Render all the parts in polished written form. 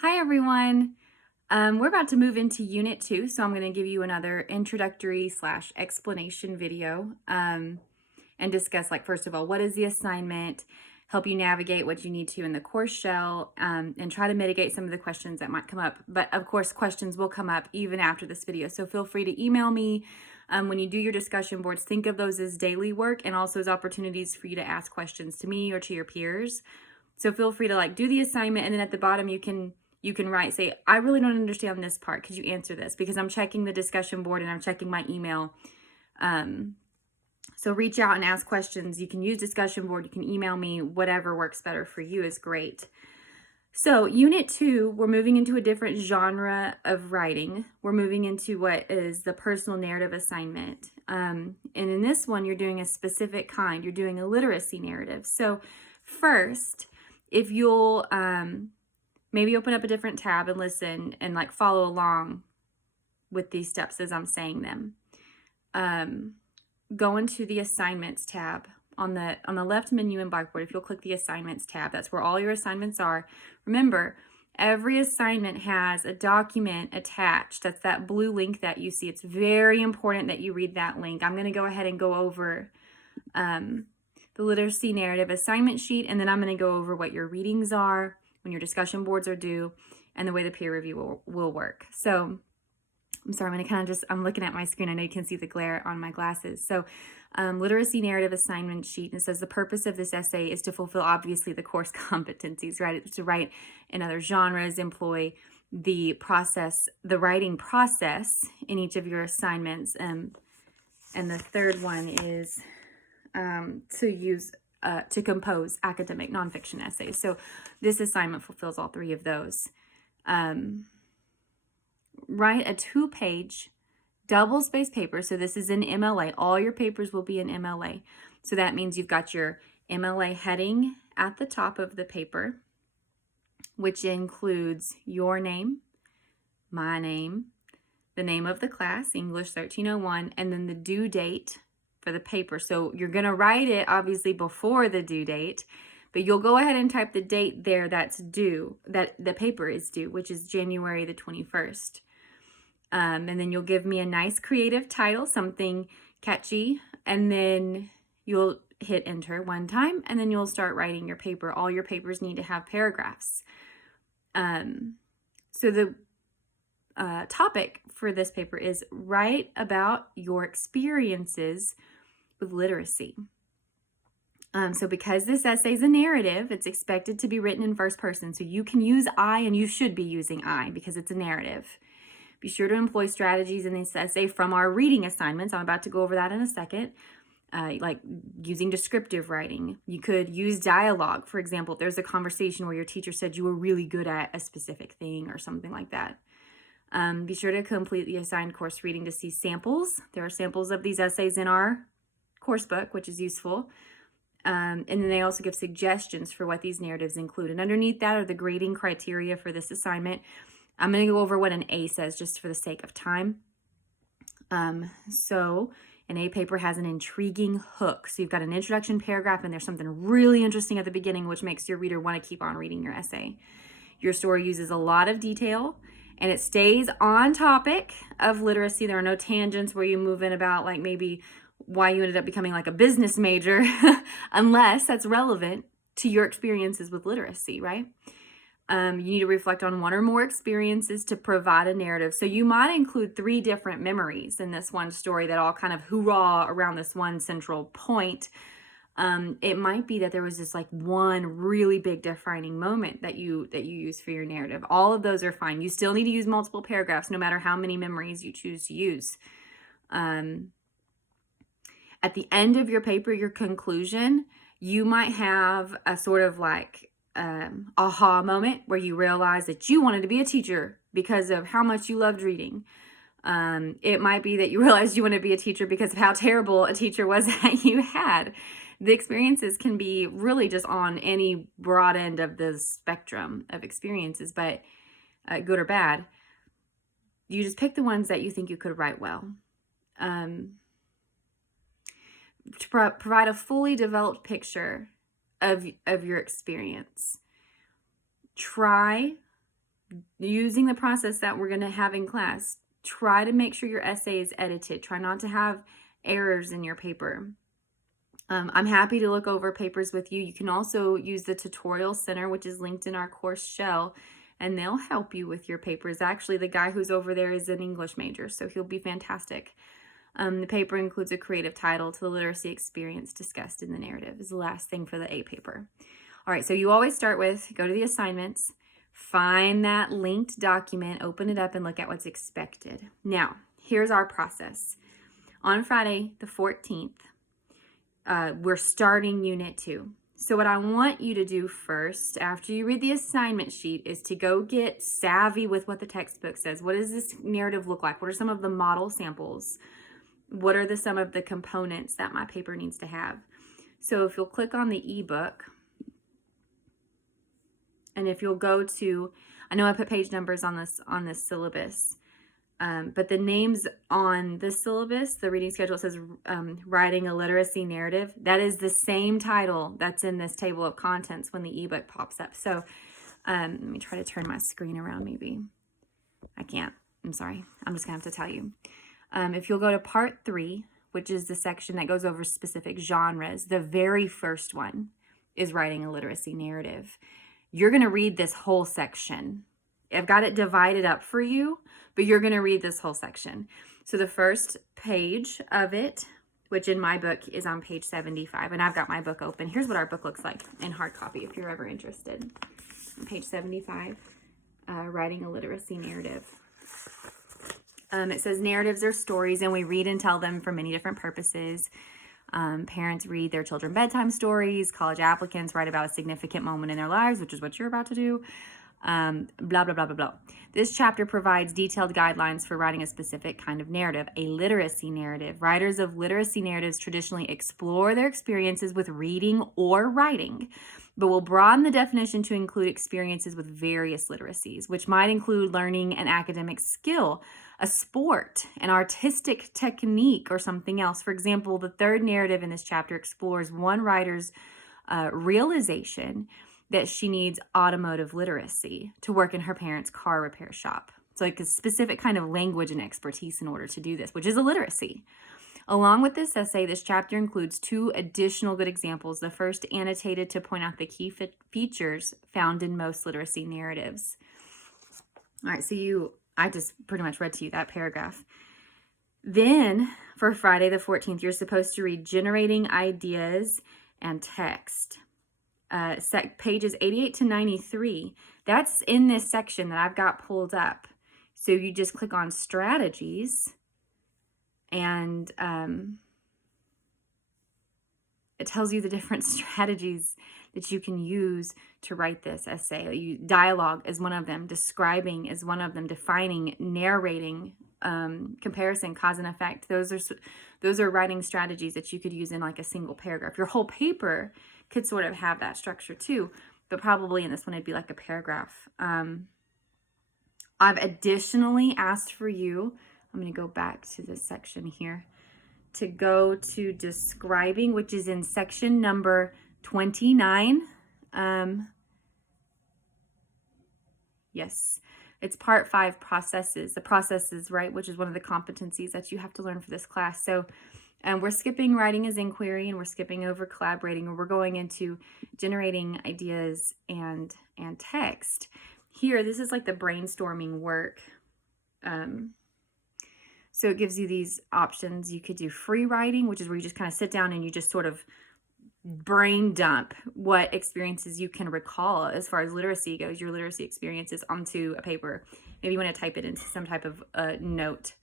Hi everyone. We're about to move into Unit 2, so I'm going to give you another introductory / explanation video and discuss, like, first of all, what is the assignment, help you navigate what you need to in the course shell, and try to mitigate some of the questions that might come up. But of course, questions will come up even after this video, so feel free to email me when you do your discussion boards. Think of those as daily work and also as opportunities for you to ask questions to me or to your peers. So feel free to do the assignment, and then at the bottom you can write, say, I really don't understand this part. Could you answer this? Because I'm checking the discussion board and I'm checking my email. So reach out and ask questions. You can use discussion board. You can email me. Whatever works better for you is great. So Unit 2, we're moving into a different genre of writing. We're moving into what is the personal narrative assignment. And in this one, you're doing a specific kind. You're doing a literacy narrative. So first, if you'll maybe open up a different tab and listen and follow along with these steps as I'm saying them. Go into the assignments tab on the left menu in Blackboard. If you'll click the assignments tab, that's where all your assignments are. Remember, every assignment has a document attached. That's that blue link that you see. It's very important that you read that link. I'm going to go ahead and go over the literacy narrative assignment sheet, and then I'm going to go over what your readings are, when your discussion boards are due, and the way the peer review will work. So I'm sorry, I'm going to I'm looking at my screen. I know you can see the glare on my glasses. So literacy narrative assignment sheet, and it says the purpose of this essay is to fulfill, obviously, the course competencies, right? It's to write in other genres, employ the writing process in each of your assignments. And the third one is to compose academic nonfiction essays. So this assignment fulfills all three of those. Write a 2-page double-spaced paper. So this is in MLA. All your papers will be in MLA. So that means you've got your MLA heading at the top of the paper, which includes your name, my name, the name of the class, English 1301, and then the due date for the paper. So you're going to write it obviously before the due date, but you'll go ahead and type the date there that's due, that the paper is due, which is January the 21st. And then you'll give me a nice creative title, something catchy, and then you'll hit enter one time, and then you'll start writing your paper. All your papers need to have paragraphs. So the topic for this paper is write about your experiences with literacy. So because this essay is a narrative, it's expected to be written in first person. So you can use I, and you should be using I because it's a narrative. Be sure to employ strategies in this essay from our reading assignments. I'm about to go over that in a second. Like using descriptive writing. You could use dialogue. For example, if there's a conversation where your teacher said you were really good at a specific thing or something like that. Be sure to complete the assigned course reading to see samples. There are samples of these essays in our course book, which is useful. And then they also give suggestions for what these narratives include. And underneath that are the grading criteria for this assignment. I'm going to go over what an A says just for the sake of time. So an A paper has an intriguing hook. So you've got an introduction paragraph, and there's something really interesting at the beginning, which makes your reader want to keep on reading your essay. Your story uses a lot of detail, and it stays on topic of literacy. There are no tangents where you move in about maybe why you ended up becoming a business major, unless that's relevant to your experiences with literacy, right? You need to reflect on one or more experiences to provide a narrative. So you might include 3 different memories in this one story that all kind of hoorah around this one central point. It might be that there was this one really big defining moment that you use for your narrative. All of those are fine. You still need to use multiple paragraphs no matter how many memories you choose to use. At the end of your paper, your conclusion, you might have a sort of aha moment where you realize that you wanted to be a teacher because of how much you loved reading. It might be that you realized you wanted to be a teacher because of how terrible a teacher was that you had. The experiences can be really just on any broad end of the spectrum of experiences, but good or bad. You just pick the ones that you think you could write well. To provide a fully developed picture of your experience. Try using the process that we're going to have in class, try to make sure your essay is edited. Try not to have errors in your paper. I'm happy to look over papers with you. You can also use the tutorial center, which is linked in our course shell, and they'll help you with your papers. Actually, the guy who's over there is an English major, so he'll be fantastic. The paper includes a creative title to the literacy experience discussed in the narrative is the last thing for the A paper. All right, so you always start with, go to the assignments, find that linked document, open it up, and look at what's expected. Now, here's our process. On Friday, the 14th, we're starting Unit 2. So what I want you to do first, after you read the assignment sheet, is to go get savvy with what the textbook says. What does this narrative look like? What are some of the model samples? What are some of the components that my paper needs to have? So if you'll click on the ebook, and if you'll go to, I know I put page numbers on this syllabus, but the names on the syllabus, the reading schedule, says Writing a Literacy Narrative. That is the same title that's in this table of contents when the ebook pops up. So let me try to turn my screen around maybe. I can't. I'm sorry. I'm just going to have to tell you. If you'll go to part 3, which is the section that goes over specific genres, the very first one is Writing a Literacy Narrative. You're going to read this whole section. I've got it divided up for you, but you're going to read this whole section. So the first page of it, which in my book is on page 75, and I've got my book open. Here's what our book looks like in hard copy if you're ever interested. Page 75, Writing a Literacy Narrative. It says narratives are stories, and we read and tell them for many different purposes. Parents read their children bedtime stories. College applicants write about a significant moment in their lives, which is what you're about to do. Blah, blah, blah, blah, blah. This chapter provides detailed guidelines for writing a specific kind of narrative, a literacy narrative. Writers of literacy narratives traditionally explore their experiences with reading or writing, but will broaden the definition to include experiences with various literacies, which might include learning an academic skill, a sport, an artistic technique, or something else. For example, the third narrative in this chapter explores one writer's realization that she needs automotive literacy to work in her parents' car repair shop. It's like a specific kind of language and expertise in order to do this, which is a literacy. Along with this essay, this chapter includes 2 additional good examples. The first annotated to point out the key features found in most literacy narratives. All right, so I just pretty much read to you that paragraph. Then for Friday the 14th, you're supposed to read Generating Ideas and Text. Pages 88 to 93. That's in this section that I've got pulled up. So you just click on Strategies, and it tells you the different strategies that you can use to write this essay. Dialogue is one of them. Describing is one of them. Defining, narrating, comparison, cause and effect. Those are writing strategies that you could use in like a single paragraph. Your whole paper could sort of have that structure too, but probably in this one it'd be like a paragraph. I've additionally asked for you, I'm going to go back to this section here, to go to describing, which is in section number 29. Yes, it's part 5, processes. The processes, right, which is one of the competencies that you have to learn for this class. So we're skipping writing as inquiry, and we're skipping over collaborating, and we're going into generating ideas and text. Here, this is like the brainstorming work. So it gives you these options. You could do free writing, which is where you just kind of sit down and you just sort of brain dump what experiences you can recall as far as literacy goes, your literacy experiences, onto a paper. Maybe you want to type it into some type of note.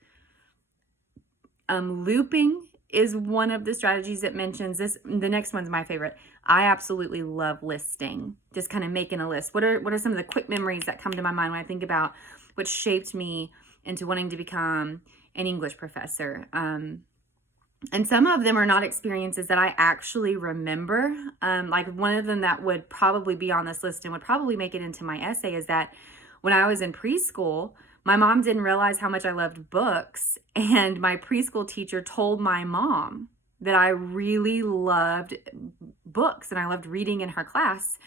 Looping is one of the strategies that mentions this. The next one's my favorite. I absolutely love listing, just kind of making a list. What are some of the quick memories that come to my mind when I think about what shaped me into wanting to become an English professor? And some of them are not experiences that I actually remember. Like one of them that would probably be on this list and would probably make it into my essay is that when I was in preschool, my mom didn't realize how much I loved books, and my preschool teacher told my mom that I really loved books and I loved reading in her class.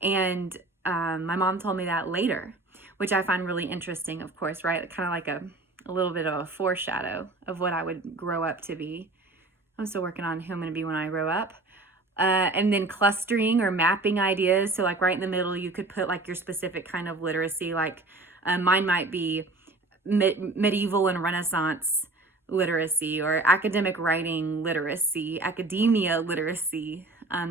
And my mom told me that later. which I find really interesting, of course, right? Kind of like a little bit of a foreshadow of what I would grow up to be. I'm still working on who I'm going to be when I grow up. And then clustering or mapping ideas. So like right in the middle, you could put like your specific kind of literacy. Like mine might be medieval and Renaissance literacy, or academic writing literacy, academia literacy.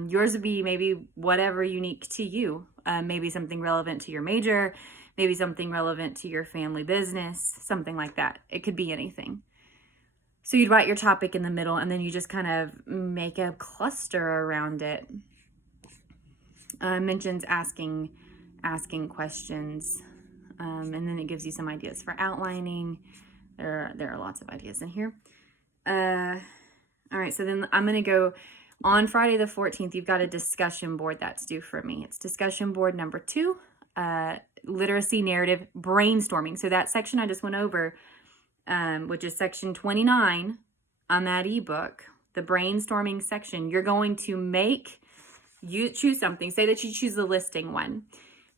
Yours would be maybe whatever unique to you. Maybe something relevant to your major, maybe something relevant to your family business, something like that. It could be anything. So you'd write your topic in the middle, and then you just kind of make a cluster around it. Mentions asking questions, and then it gives you some ideas for outlining. There are lots of ideas in here. All right, so then I'm going to go on Friday the 14th. You've got a discussion board that's due for me. It's discussion board number 2, literacy narrative brainstorming. So that section I just went over, which is section 29 on that ebook, the brainstorming section, you're going to you choose something. Say that you choose the listing one.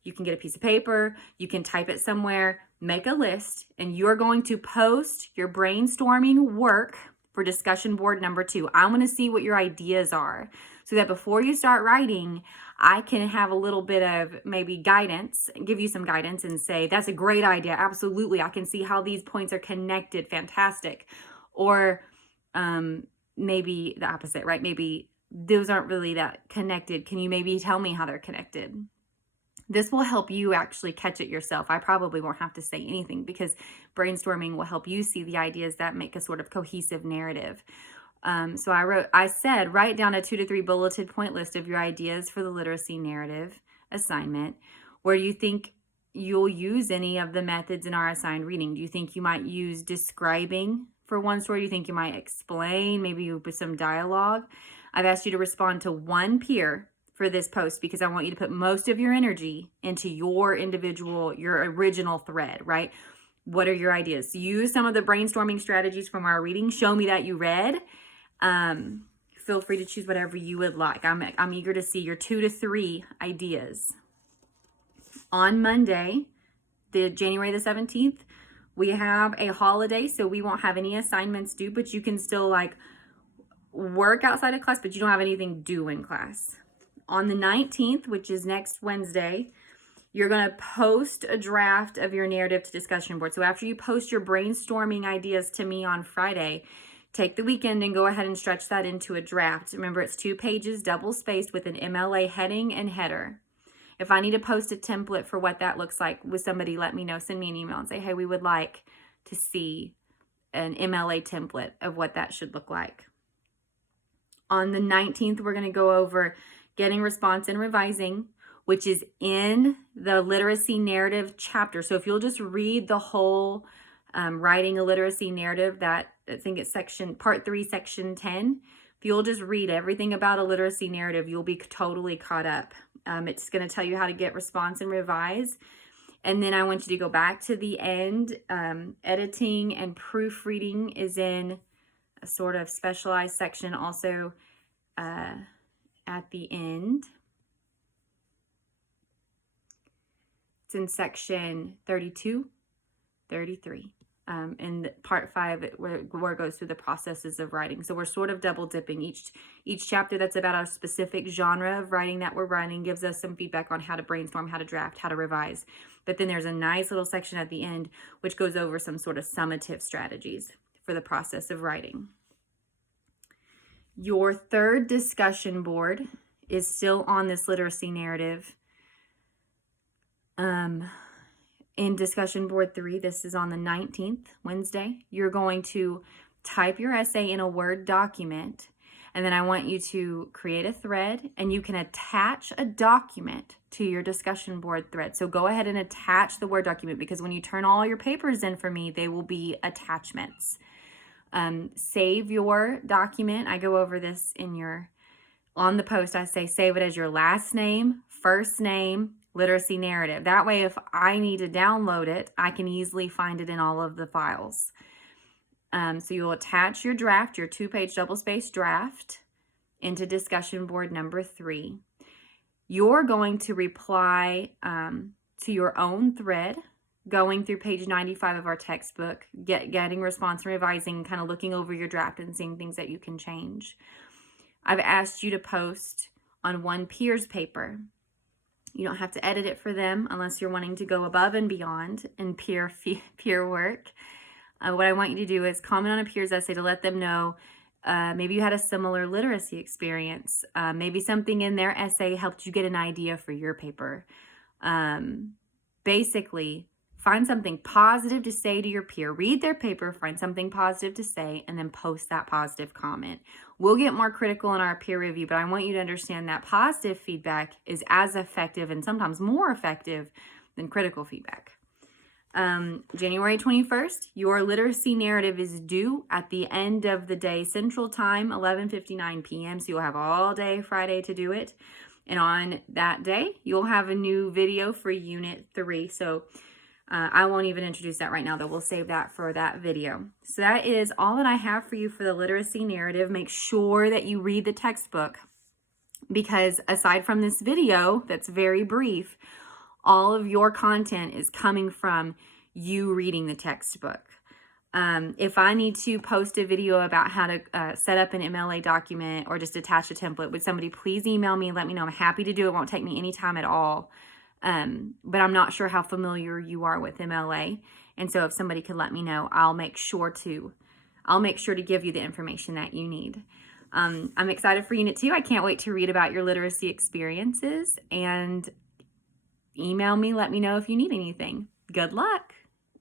You can get a piece of paper, you can type it somewhere, make a list, and you're going to post your brainstorming work for discussion board number 2. I want to see what your ideas are so that before you start writing, I can have a little bit of maybe guidance, give you some guidance and say, that's a great idea. Absolutely. I can see how these points are connected. Fantastic. Or maybe the opposite, right? Maybe those aren't really that connected. Can you maybe tell me how they're connected? This will help you actually catch it yourself. I probably won't have to say anything because brainstorming will help you see the ideas that make a sort of cohesive narrative. So I said, write down a 2 to 3 bulleted point list of your ideas for the literacy narrative assignment. Where do you think you'll use any of the methods in our assigned reading? Do you think you might use describing for one story? Do you think you might explain, maybe with some dialogue? I've asked you to respond to one peer for this post because I want you to put most of your energy into your original thread, right? What are your ideas? Use some of the brainstorming strategies from our reading. Show me that you read. Feel free to choose whatever you would like. I'm eager to see your 2 to 3 ideas. On Monday, the January the 17th, we have a holiday, so we won't have any assignments due, but you can still like work outside of class, but you don't have anything due in class. On the 19th, which is next Wednesday, you're going to post a draft of your narrative to discussion board. So after you post your brainstorming ideas to me on Friday, take the weekend and go ahead and stretch that into a draft. Remember, it's 2 pages, double spaced with an MLA heading and header. If I need to post a template for what that looks like with somebody, let me know. Send me an email and say, hey, we would like to see an MLA template of what that should look like. On the 19th, we're going to go over getting response and revising, which is in the literacy narrative chapter. So if you'll just read the whole writing a literacy narrative, that I think it's part 3, section 10. If you'll just read everything about a literacy narrative, you'll be totally caught up. It's going to tell you how to get response and revise. And then I want you to go back to the end. Editing and proofreading is in a sort of specialized section also at the end. It's in section 32, 33. And part 5, where it goes through the processes of writing. So we're sort of double dipping. Each chapter that's about a specific genre of writing that we're writing gives us some feedback on how to brainstorm, how to draft, how to revise. But then there's a nice little section at the end which goes over some sort of summative strategies for the process of writing. Your 3rd discussion board is still on this literacy narrative. In discussion board 3, this is on the 19th, Wednesday. You're going to type your essay in a Word document, and then I want you to create a thread, and you can attach a document to your discussion board thread. So go ahead and attach the Word document, because when you turn all your papers in for me, they will be attachments. Save your document. I go over this on the post. I say save it as your last name, first name, literacy narrative. That way, if I need to download it, I can easily find it in all of the files. So you'll attach your draft, your 2-page double-spaced draft, into discussion board number 3. You're going to reply to your own thread going through page 95 of our textbook, getting response and revising, kind of looking over your draft and seeing things that you can change. I've asked you to post on one peer's paper. You don't have to edit it for them unless you're wanting to go above and beyond in peer work. What I want you to do is comment on a peer's essay to let them know maybe you had a similar literacy experience. Maybe something in their essay helped you get an idea for your paper. Basically, find something positive to say to your peer. Read their paper, find something positive to say, and then post that positive comment. We'll get more critical in our peer review, but I want you to understand that positive feedback is as effective and sometimes more effective than critical feedback. January 21st, your literacy narrative is due at the end of the day, Central Time, 11:59 p.m. So you'll have all day Friday to do it. And on that day, you'll have a new video for Unit 3. So I won't even introduce that right now, though. We'll save that for that video. So that is all that I have for you for the literacy narrative. Make sure that you read the textbook, because aside from this video that's very brief, all of your content is coming from you reading the textbook. If I need to post a video about how to set up an MLA document or just attach a template, would somebody please email me and let me know? I'm happy to do it. It won't take me any time at all. But I'm not sure how familiar you are with MLA. And so if somebody could let me know, I'll make sure to give you the information that you need. I'm excited for Unit 2. I can't wait to read about your literacy experiences, and email me, let me know if you need anything. Good luck.